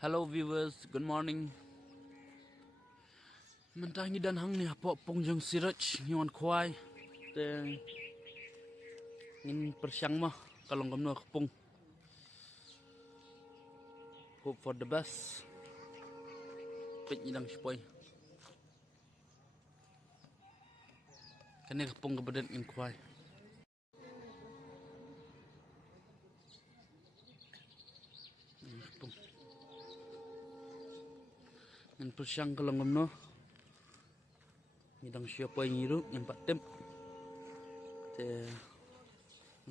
Hello viewers, good morning. Mentah ni dan hang ni apa pong jeng siraj nyon kwai. Te ngin persiang mah kalau ngamno kepung. Hope for the best. Pet ni dang spoy. Kene kepung kebedet ngin kwai. Kepung. Ngin persiang kalau ngamno ngidang siapa yang ngiru yang patem te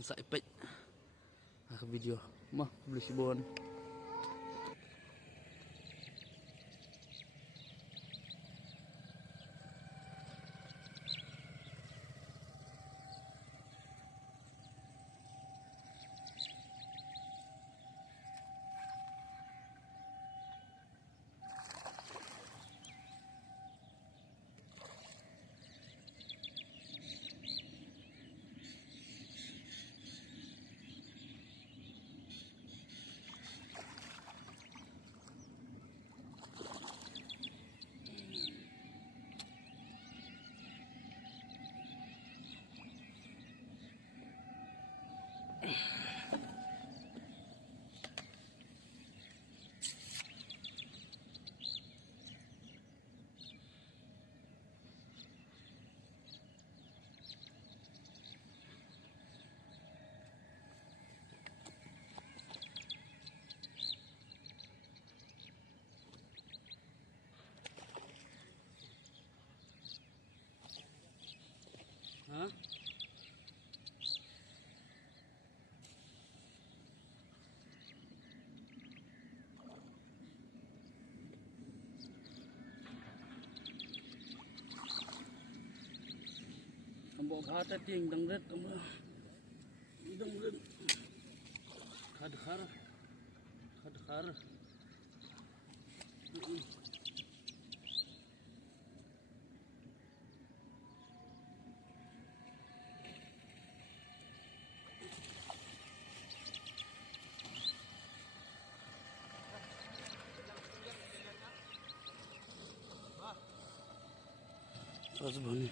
sa ipet ak video mah beli sibon ha. Ambok hata ting dang ret ama dang ret khad khar Saz bani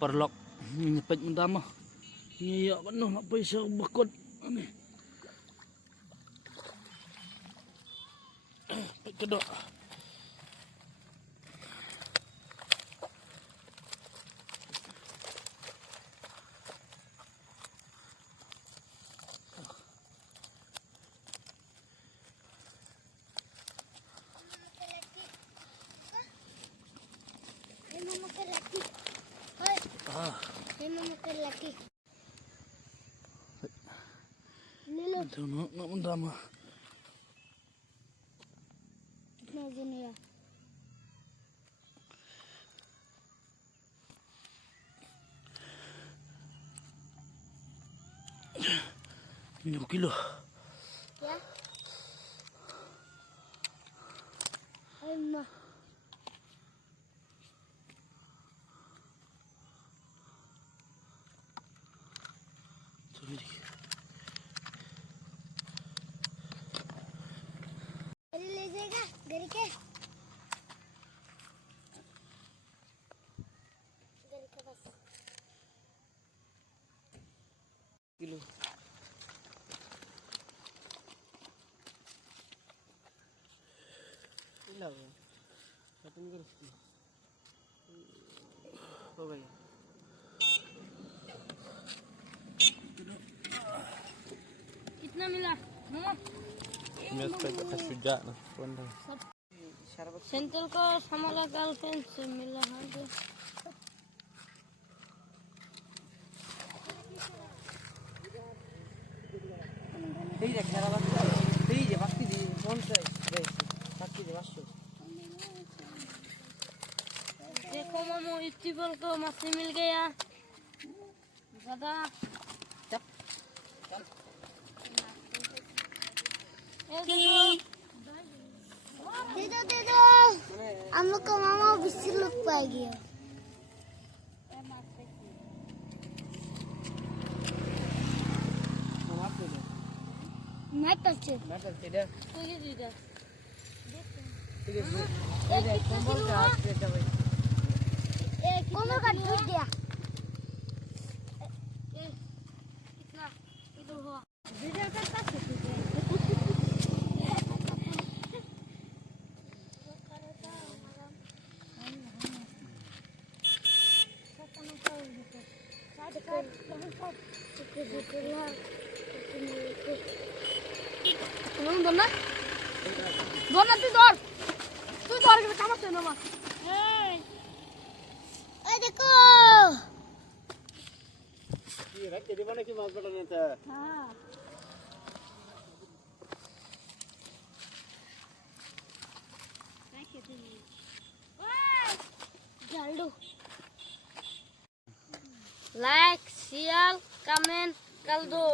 Perlok nyepet mendama. Ngiyak penuh nak pisau bekut ni. Pet kedok. Itu nak mendama. कितना वजन है? Ini kilo. क्या? अम्मा Sorry. अरे ले जाएगा घर के बस Kilo. Ilang ya? Satu minggu rezeki. Oh baik. कितना मिला? मामा Syuja nah. सेंट्रल को समाला गर्लफ्रेंड से मिला है जो Tidak cara lagi. Tidak pasti di monster. Pasti di masuk. देखो मामू इस्टीबल को मछली मिल गया दादा Cap. दे दो हम लोग को मामा 20 लोग पाएगी Maaf tidak. मैं टच Maaf tidak. तुझे दीदा Tidak. Tidak. Tombol kat tidak baik. कोमल का टूट गया कितना इधर हुआ वीडियो करता है दोनों तू दौड़ के काम करना मत देखो Iya, jadi mana sih mas betul nanti? हाँ जल्दू लाइक शेयर कमेंट कर दो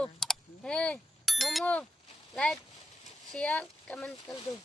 हे मोमो लाइक शेयर कमेंट कर दो